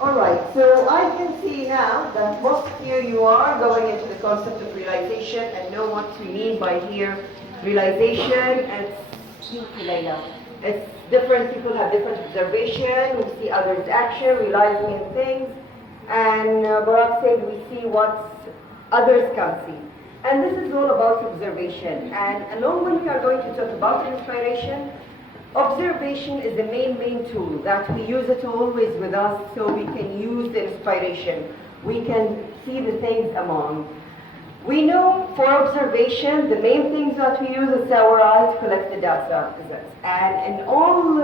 All right, so I can see now that both here you are going into the concept of realization and know what we mean by here realization. And it's different, people have different observation, we see others' action, realizing in things, and Barak said we see what others can't see. And this is all about observation. And along when we are going to talk about inspiration, observation is the main tool that we use it always with us, so we can use the inspiration. We can see the things among. We know for observation, the main things that we use is our eye to collect the data. And in all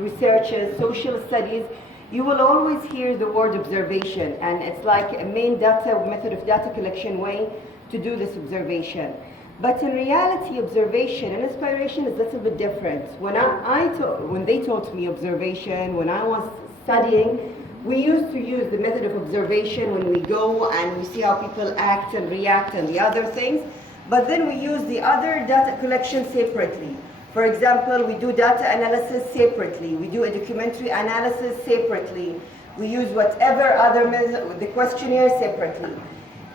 researches, social studies, you will always hear the word observation, and it's like a main method of data collection way to do this observation. But in reality, observation and inspiration is a little bit different. When they taught me observation, when I was studying, we used to use the method of observation when we go and we see how people act and react and the other things. But then we use the other data collection separately. For example, we do data analysis separately. We do a documentary analysis separately. We use whatever other method, the questionnaire separately.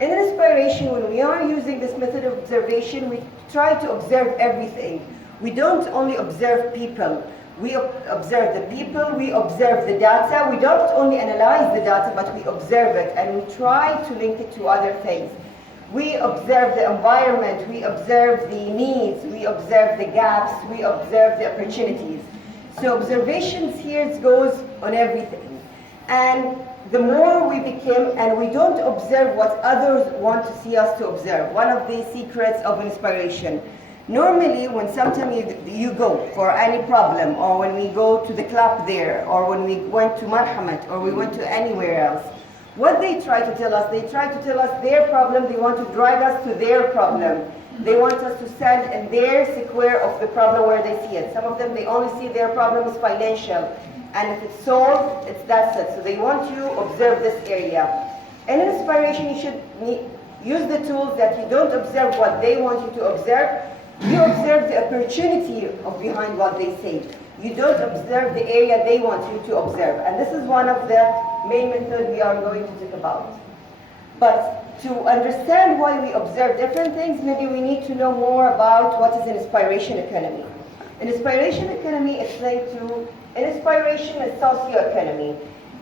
In inspiration, when we are using this method of observation, we try to observe everything. We don't only observe people. We observe the people, we observe the data. We don't only analyze the data, but we observe it, and we try to link it to other things. We observe the environment, we observe the needs, we observe the gaps, we observe the opportunities. So observations here goes on everything. And the more we become, and we don't observe what others want to see us to observe. One of the secrets of inspiration. Normally, when sometimes you go for any problem, or when we go to the club there, or when we went to Marhamat, or we went to anywhere else, what they try to tell us their problem. They want to drive us to their problem. They want us to stand in their square of the problem where they see it. Some of them, they only see their problem as financial. And if it's solved, that's it. So they want you to observe this area. And in inspiration, you should use the tools that you don't observe what they want you to observe. You observe the opportunity behind what they say. You don't observe the area they want you to observe. And this is one of the main methods we are going to talk about. But to understand why we observe different things, maybe we need to know more about what is an inspiration economy. An inspiration economy is linked to inspiration and socio-economy.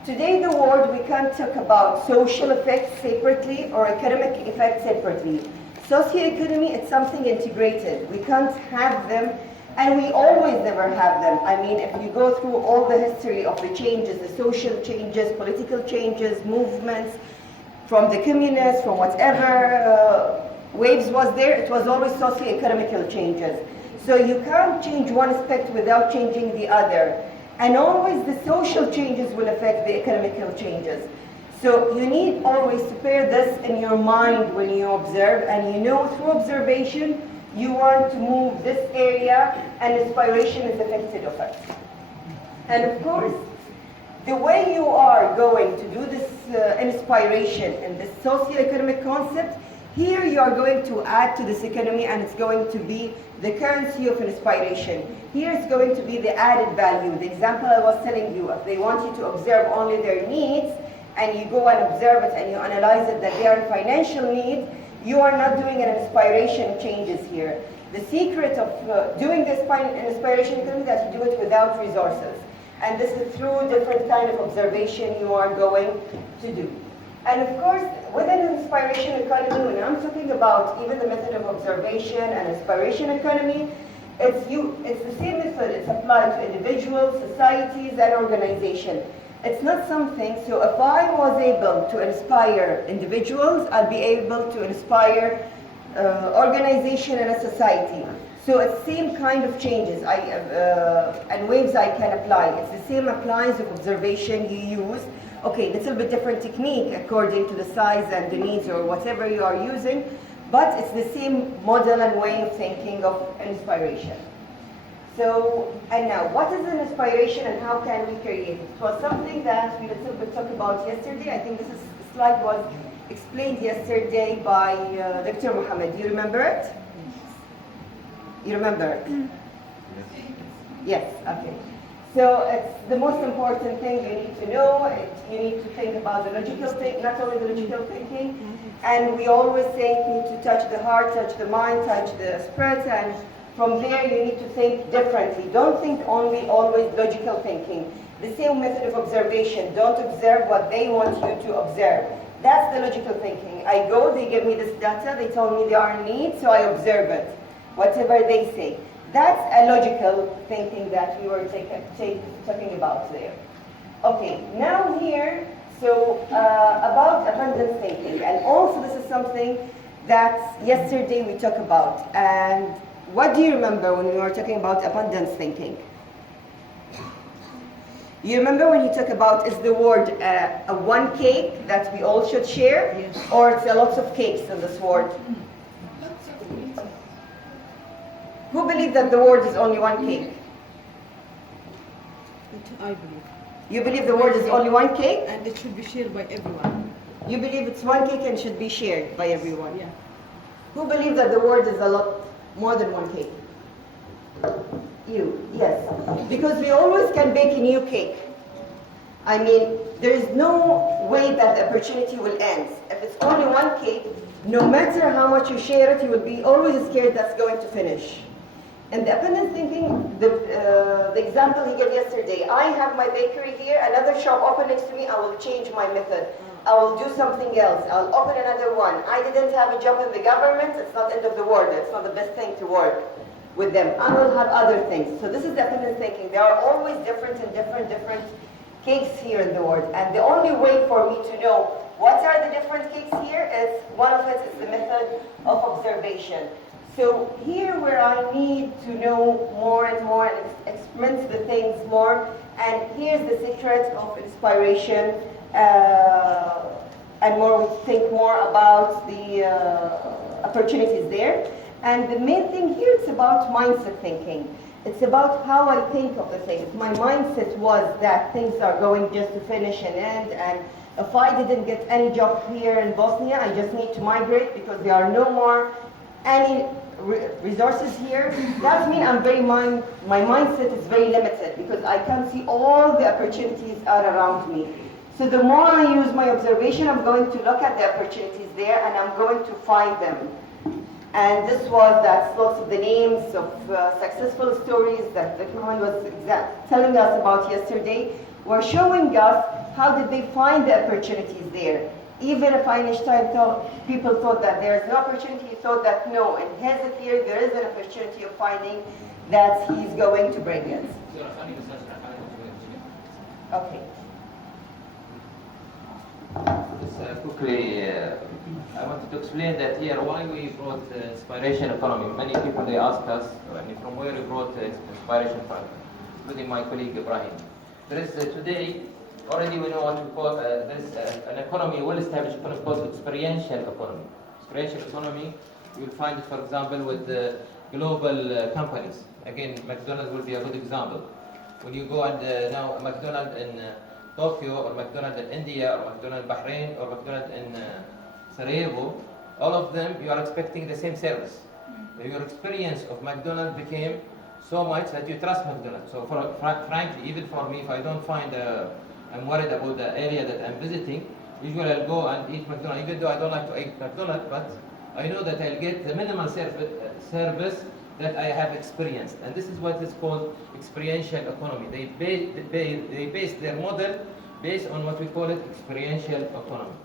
Today, the world, we can't talk about social effects separately or economic effects separately. Socio-economy is something integrated. We can't have them, and we always never have them. I mean, if you go through all the history of the changes, the social changes, political changes, movements, from the communists, from whatever waves was there, it was always socio-economical changes. So you can't change one aspect without changing the other. And always the social changes will affect the economical changes. So you need always to pair this in your mind when you observe, and you know through observation you want to move this area, and inspiration is affected of it. And of course, the way you are going to do this inspiration and this socio-economic concept, here you are going to add to this economy, and it's going to be the currency of inspiration. Here it's going to be the added value. The example I was telling you, if they want you to observe only their needs, and you go and observe it and you analyze it that they are in financial need, you are not doing an inspiration changes here. The secret of doing this inspiration economy is that you do it without resources. And this is through different kind of observation you are going to do. And of course, within an inspiration economy, when I'm talking about even the method of observation and inspiration economy, it's the same method. It's applied to individuals, societies, and organizations. It's not something, so if I was able to inspire individuals, I'll be able to inspire organization and a society. So it's the same kind of changes and waves I can apply. It's the same applies of observation you use. Okay, little bit different technique according to the size and the needs or whatever you are using, but it's the same model and way of thinking of inspiration. So, and now, what is an inspiration and how can we create it? It was something that we little bit talked about yesterday. I think this slide was explained yesterday by Dr. Mohammed. Do you remember it? You remember it? Yes, okay. So it's the most important thing you need to know. You need to think about the logical thing, not only the logical thinking. And we always say you need to touch the heart, touch the mind, touch the spirit, and from there you need to think differently. Don't think only always logical thinking. The same method of observation. Don't observe what they want you to observe. That's the logical thinking. I go, they give me this data, they tell me they are in need, so I observe it, whatever they say. That's a logical thinking that we were talking about there. Okay, now here, so about abundance thinking, and also this is something that yesterday we talked about. And what do you remember when we were talking about abundance thinking? You remember when you talk about, is the word a one cake that we all should share? Yes. Or it's a lots of cakes in this word? Who believes that the word is only one cake? I believe. You believe the word is only one cake? And it should be shared by everyone. You believe it's one cake and should be shared by everyone? Yeah. Who believes that the word is a lot more than one cake? You, yes. Because we always can bake a new cake. I mean, there is no way that the opportunity will end. If it's only one cake, no matter how much you share it, you will be always scared that's going to finish. And the abundance thinking, the example he gave yesterday, I have my bakery here, another shop open next to me, I will change my method. I will do something else. I'll open another one. I didn't have a job in the government, it's not the end of the world. It's not the best thing to work with them. I will have other things. So this is abundance thinking. There are always different cakes here in the world. And the only way for me to know what are the different cakes here is, one of it is the method of observation. So here where I need to know more and more and experiment the things more, and here's the secret of inspiration, and more we think more about the opportunities there. And the main thing here is about mindset thinking. It's about how I think of the things. My mindset was that things are going just to finish and end, and if I didn't get any job here in Bosnia, I just need to migrate because there are no more any resources here. That means my mindset is very limited because I can't see all the opportunities are around me. So the more I use my observation, I'm going to look at the opportunities there and I'm going to find them. And this was that lots of the names of successful stories that the Quran was telling us about yesterday were showing us how did they find the opportunities there. Even if Einstein people thought that there is no opportunity, he thought that no, in his theory there is an opportunity of finding that he's going to bring it. Okay. Quickly, I wanted to explain that here why we brought Inspiration Economy. Many people they ask us from where we brought Inspiration from, including my colleague Ibrahim. There is today already we know what we call an economy, well-established economy called Experiential Economy. Experiential Economy, you will find it, for example, with global companies. Again, McDonald's will be a good example. When you go and now McDonald's in Tokyo, or McDonald's in India, or McDonald's in Bahrain, or McDonald's in Sarajevo, all of them you are expecting the same service. Your experience of McDonald's became so much that you trust McDonald's. So frankly, even for me, if I don't find I'm worried about the area that I'm visiting, usually I'll go and eat McDonald's, even though I don't like to eat McDonald's, but I know that I'll get the minimal service that I have experienced. And this is what is called experiential economy. They base their model based on what we call it experiential economy.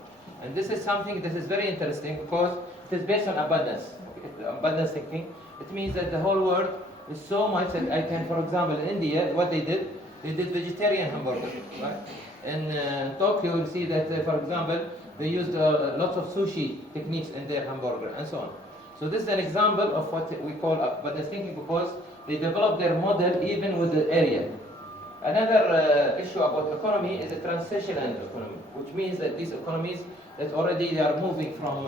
And this is something that is very interesting because it is based on abundance. Abundance thinking. It means that the whole world is so much that I can, for example, in India, what they did vegetarian hamburger, right? In Tokyo, you see that, for example, they used lots of sushi techniques in their hamburger and so on. So this is an example of what we call abundance thinking because they developed their model even with the area. Another issue about economy is a transitional economy, which means that these economies that already they are moving from,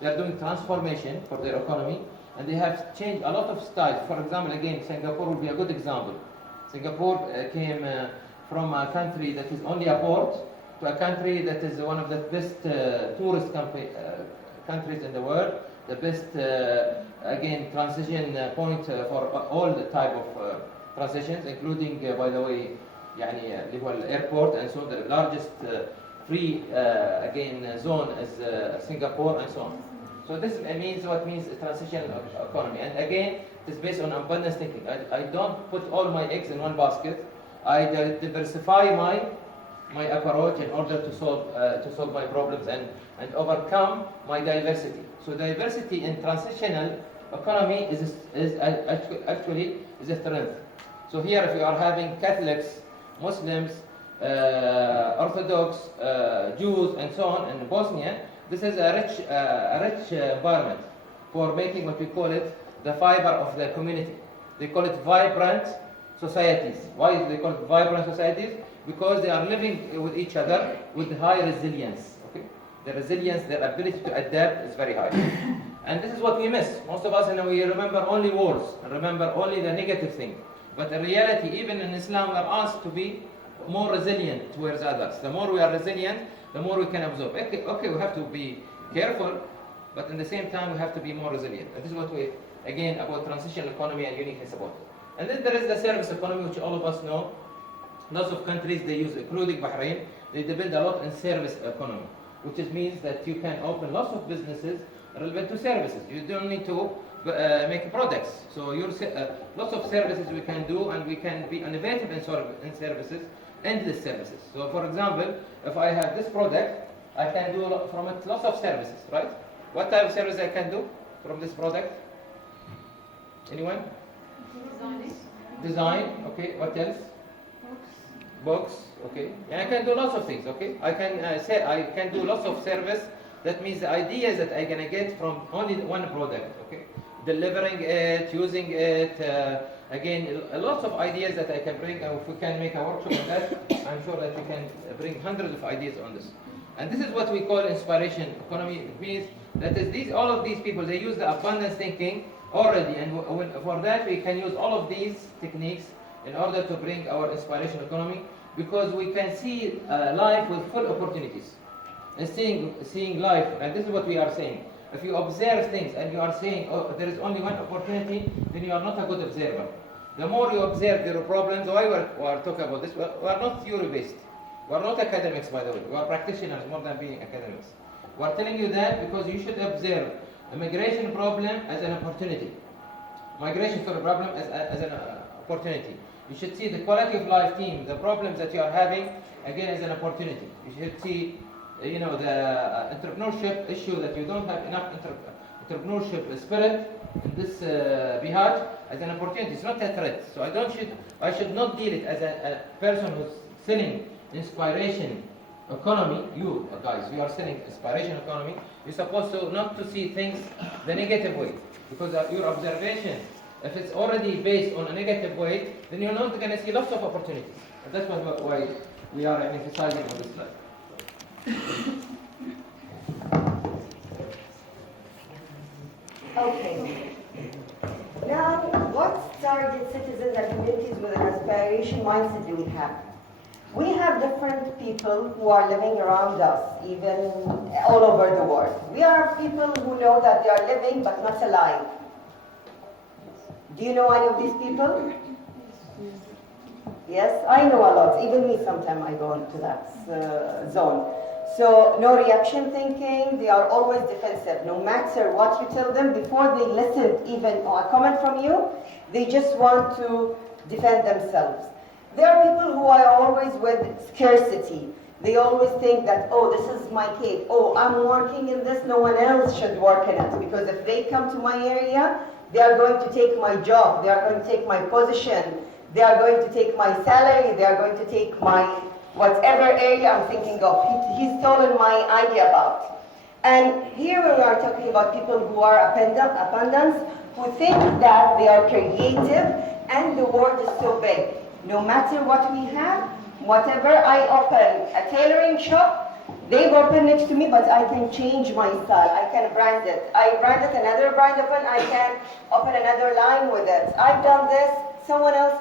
they are doing transformation for their economy, and they have changed a lot of styles. For example, again, Singapore would be a good example. Singapore came from a country that is only a port to a country that is one of the best tourist countries in the world, the best, again, transition point for all the type of transitions, including by the way, يعني اللي هو airport, and so the largest free again zone is Singapore, and so on. So this means what means a transitional economy, and again it is based on abundance thinking. I don't put all my eggs in one basket. I diversify my approach in order to solve my problems and overcome my diversity. So diversity in transitional economy is actually a strength. So here, if you are having Catholics, Muslims, Orthodox, Jews, and so on in Bosnia, this is a rich environment for making what we call it the fiber of the community. They call it vibrant societies. Why do they call it vibrant societies? Because they are living with each other with high resilience. Okay, the resilience, their ability to adapt is very high, and this is what we miss. Most of us, we remember only wars, remember only the negative thing. But in reality, even in Islam, we are asked to be more resilient towards others. The more we are resilient, the more we can absorb. Okay, we have to be careful, but at the same time, we have to be more resilient. And this is what we, again, about transitional economy and uniqueness about it. And then there is the service economy, which all of us know. Lots of countries they use, including Bahrain, they depend a lot on service economy, which means that you can open lots of businesses relevant to services. You don't need to make products. So lots of services we can do, and we can be innovative in services, endless services. So for example, if I have this product, I can do from it lots of services, right? What type of service I can do from this product? Anyone? Design, okay. What else? Books, okay. And I can do lots of things, okay. I can do lots of service. That means the ideas that I'm gonna get from only one product, okay. Delivering it, using it, again, lots of ideas that I can bring. And if we can make a workshop on that, I'm sure that we can bring hundreds of ideas on this. And this is what we call inspiration economy. It means that is all of these people, they use the abundance thinking already, and for that we can use all of these techniques in order to bring our inspiration economy, because we can see life with full opportunities and seeing life. And this is what we are saying. If you observe things and you are saying, oh, there is only one opportunity, then you are not a good observer. The more you observe your problems, why we are talking about this? We are not theory-based. We are not academics, by the way. We are practitioners more than being academics. We are telling you that because you should observe the migration problem as an opportunity. Migration for a problem as an opportunity. You should see the quality of life team, the problems that you are having, again, as an opportunity. You should see, the entrepreneurship issue, that you don't have enough entrepreneurship spirit in this bihaj, as an opportunity. It's not a threat. So I should not deal it as a person who's selling inspiration economy. You guys, you are selling inspiration economy. You're supposed to not to see things the negative way, because your observation, if it's already based on a negative way, then you're not going to see lots of opportunities. And that's why we are emphasizing on this slide. Okay. Now, what target citizens and communities with an aspiration mindset do we have? We have different people who are living around us, even all over the world. We are people who know that they are living but not alive. Do you know any of these people? Yes, I know a lot. Even me, sometimes I go into that zone. So, no reaction thinking. They are always defensive. No matter what you tell them, before they listen even a comment from you, they just want to defend themselves. There are people who are always with scarcity. They always think that, oh, this is my cave. Oh, I'm working in this, no one else should work in it. Because if they come to my area, they are going to take my job. They are going to take my position. They are going to take my salary. They are going to take my whatever area I'm thinking of. He's stolen my idea about. And here we are talking about people who are abundance, who think that they are creative and the world is so big. No matter what we have, whatever, I open a tailoring shop, they've opened next to me, but I can change my style. I can brand it. I brand it, another brand open, I can open another line with it. I've done this, someone else.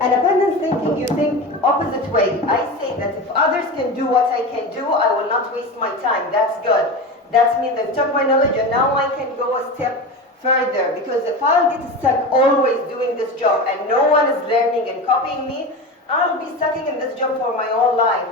And abundance thinking, you think opposite way. I say that if others can do what I can do, I will not waste my time. That's good. That means they took my knowledge and now I can go a step further, because if I'll get stuck always doing this job and no one is learning and copying me, I'll be stuck in this job for my whole life.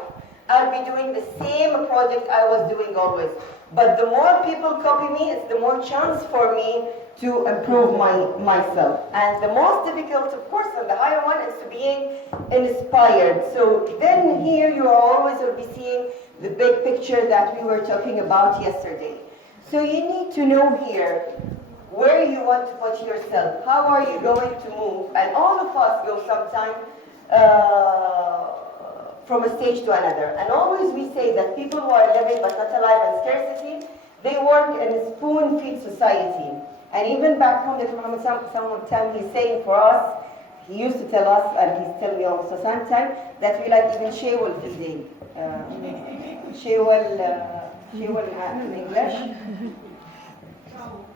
I'll be doing the same project I was doing always. But the more people copy me, it's the more chance for me to improve myself. And the most difficult, of course, and the higher one is to being inspired. So then here you are always will be seeing the big picture that we were talking about yesterday. So you need to know here where you want to put yourself. How are you going to move? And all of us go sometime from a stage to another. And always we say that people who are living but not alive in scarcity, they work in a spoon-feed society. And even back home, Dr. Muhammad, sometimes he's saying for us, he used to tell us, and he's telling me also sometimes, that we like even shewel feeding. Shewel in English?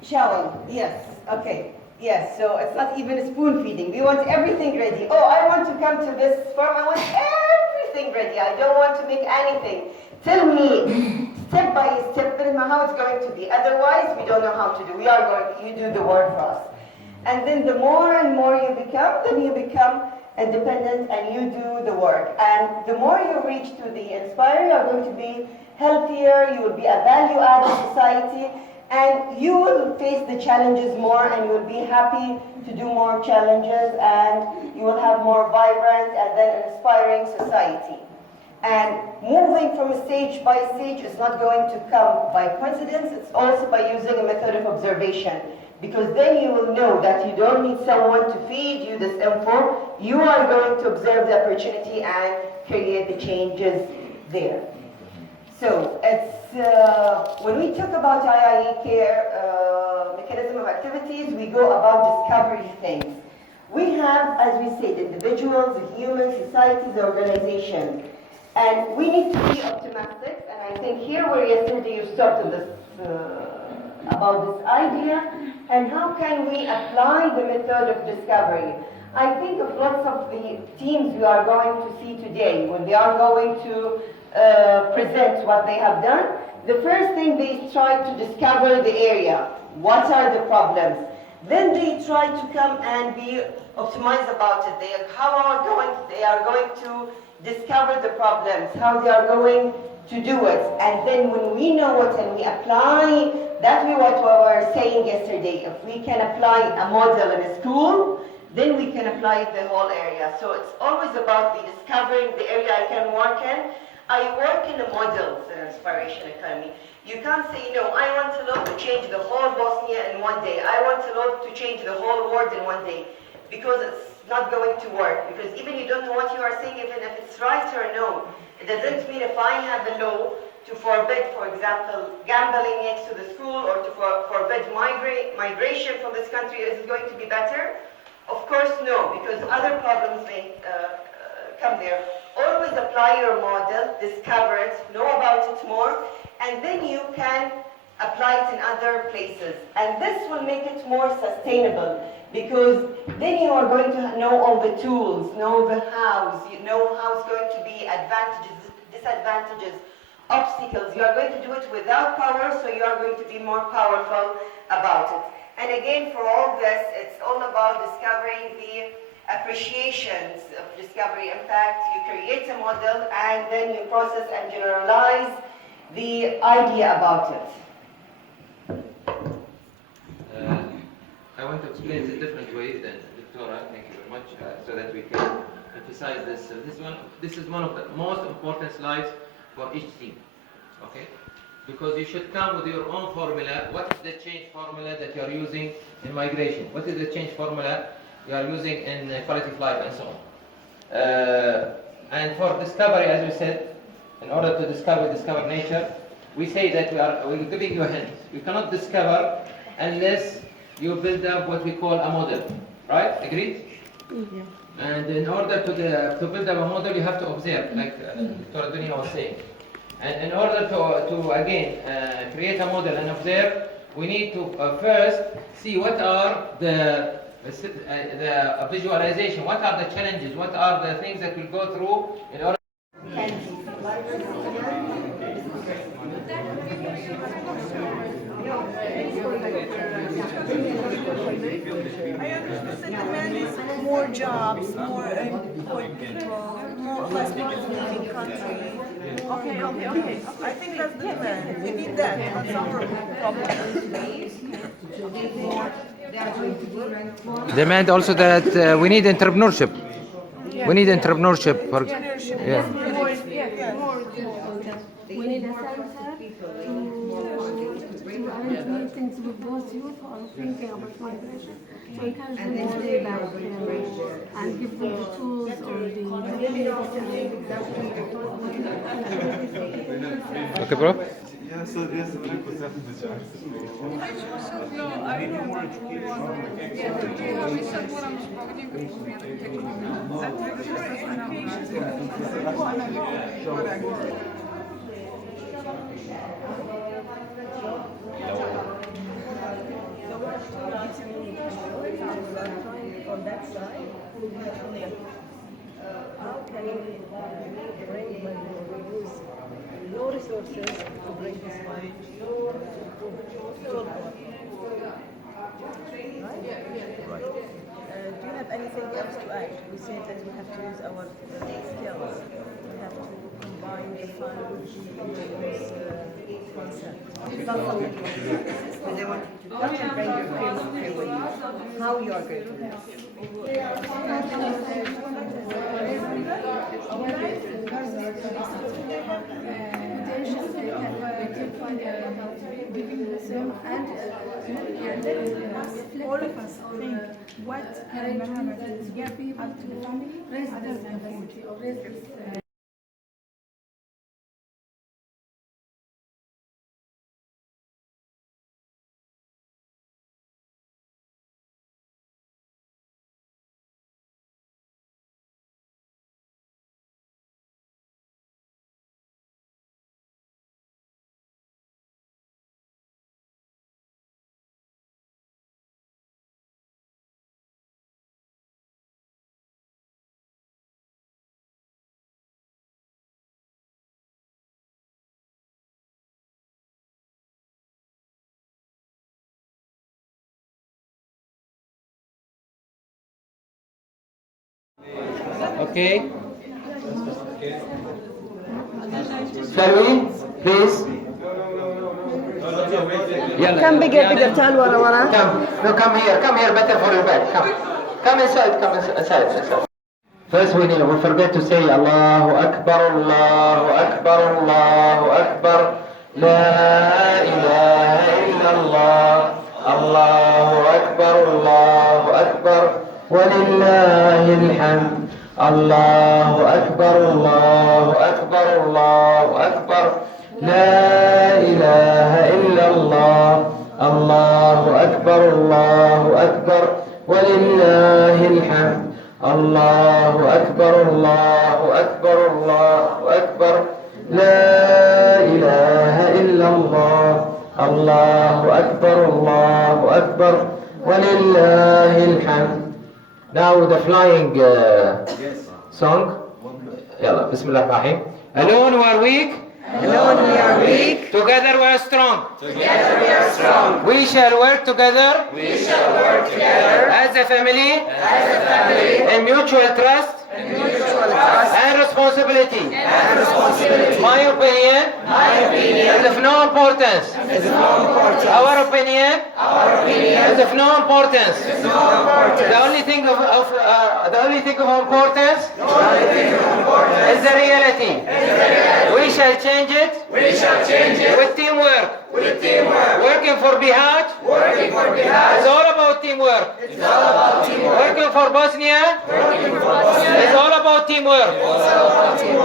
Shower, yes, okay. Yes, so it's not even spoon feeding. We want everything ready. Oh, I want to come to this farm. I want everything ready. I don't want to make anything. Tell me, step by step, how it's going to be. Otherwise, we don't know how to do. We are going, you do the work for us. And then the more and more you become, then you become independent and you do the work. And the more you reach to the inspire, you are going to be healthier, you will be a value-added society, and you will face the challenges more and you will be happy to do more challenges, and you will have more vibrant and then inspiring society. And moving from stage by stage is not going to come by coincidence, it's also by using a method of observation. Because then you will know that you don't need someone to feed you this info, you are going to observe the opportunity and create the changes there. So it's when we talk about IIE care mechanism of activities, we go about discovery things. We have, as we said, individuals, humans, societies, organizations. And we need to be optimistic, and I think here where yesterday you started this, about this idea, and how can we apply the method of discovery. I think of lots of the teams we are going to see today, when they are going to present what they have done, the first thing they try to discover the area. What are the problems? Then they try to come and be optimized about it. They are going to discover the problems, how they are going to do it. And then when we know it and we apply, that we what we were saying yesterday, if we can apply a model in a school, then we can apply it the whole area. So it's always about the discovering the area I can work in. I work in the models in Aspiration Economy. You can't say, no, I want to look to change the whole Bosnia in one day. I want to look to change the whole world in one day. Because it's not going to work. Because even you don't know what you are saying, even if it's right or no. It doesn't mean if I have a law to forbid, for example, gambling next to the school, or to forbid migration from this country, is it going to be better? Of course, no, because other problems may come there. Always apply your model, discover it, know about it more, and then you can apply it in other places. And this will make it more sustainable, because then you are going to know all the tools, know the hows, you know how it's going to be advantages, disadvantages, obstacles. You are going to do it without power, so you are going to be more powerful about it. And again, for all this, it's all about discovering the appreciations of discovery impact. You create a model and then you process and generalize the idea about it. I want to explain it a different way than Victoria, thank you very much, so that we can emphasize this. This is one of the most important slides for each team, okay? Because you should come with your own formula. What is the change formula that you are using in migration? What is the change formula you are using in quality of life and so on? And for discovery, as we said, in order to discover nature, we say that we're giving you a hint. You cannot discover unless you build up what we call a model, right? Agreed? Yeah. And in order to build up a model, you have to observe, like Dr. Dunia was saying. And in order to again create a model and observe, we need to first see what are the visualization, what are the challenges, what are the things that we'll go through in order. Thank you. I understand the demand is more jobs, more employed people, more less people leaving country. Okay. I think that's the demand. We need that. That's our problem. Demand also that we need entrepreneurship. We need entrepreneurship. Yeah. We need a center to arrange meetings with those youth who are thinking about migration, to encourage them to stay back and give them the tools or Okay, bro. From that side, how can we bring money or we use no resources to bring this money? Right? Do you have anything else to add? We said that we have to use our skills. We have to combine the fun with the concept. Because they want you to touch and bring your skills with you. How you are going to do this? all of us think what arrangement to get people to raise this capacity or raise this. Okay. Shall we? Please. Come bigger, tell ورا. Come. No, come here. Come here. Better for your back. Come. Come inside. Come inside. First we forget to say Allahu Akbar, Allahu Akbar, Allahu Akbar. La ilaha illallah. Allahu Akbar, Allahu Akbar. Walillahi alhamd. Allahu Akbar, Allahu Akbar, Allahu Akbar. La ilaha illallah. Allahu Akbar, Allahu Akbar. Walillahi alhamd. الله أكبر الله أكبر الله أكبر لا إله إلا الله الله أكبر الله أكبر ولله الحمد. Now the flying song. يلا بسم الله الرحمن الرحيم. Alone we are weak. Alone we are weak. Together we are strong. Together we are strong. We shall work together. We shall work together As a family. as a family In mutual trust. in mutual trust And responsibility. and responsibility. My opinion is of no importance. Our opinion is of no importance. The only thing of importance is the reality. We shall change it. With teamwork. Working for Bihaj. It's all about teamwork. Working for Bosnia. It's all about teamwork.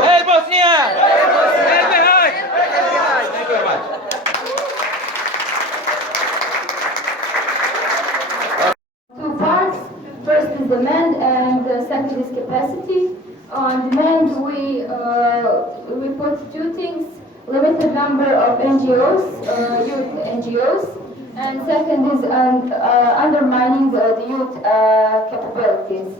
Hey Bosnia! Hey Bihaj! Thank you very much. Two parts. First is demand and the second is capacity. On demand, we put two things: limited number of NGOs, youth NGOs, and second is undermining the youth capabilities.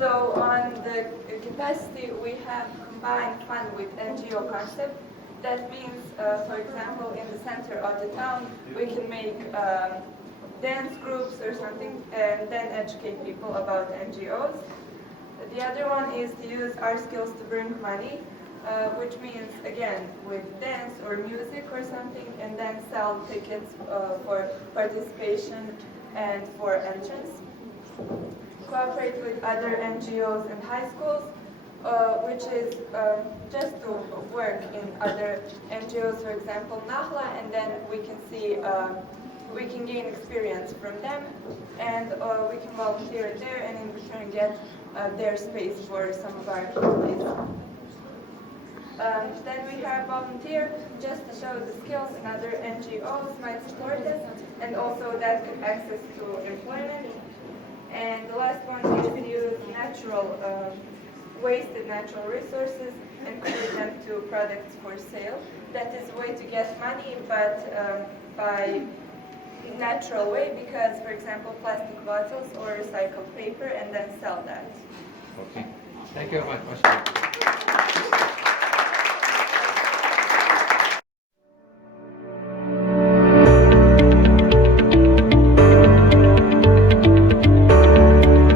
So on the capacity, we have combined fund with NGO concept. That means, for example, in the center of the town, we can make dance groups or something and then educate people about NGOs. The other one is to use our skills to bring money, which means, again, with dance or music or something, and then sell tickets for participation and for entrance. Cooperate with other NGOs and high schools, which is just to work in other NGOs, for example, Nahla, and then we can see, we can gain experience from them, and we can volunteer there and in return get their space for some of our activities. Then we have volunteer just to show the skills and other NGOs might support us, and also that could access to employment. And the last one is to use wasted natural resources and convert them to products for sale. That is a way to get money, but by natural way, because, for example, plastic bottles or recycled paper, and then sell that. Okay. Thank you very much.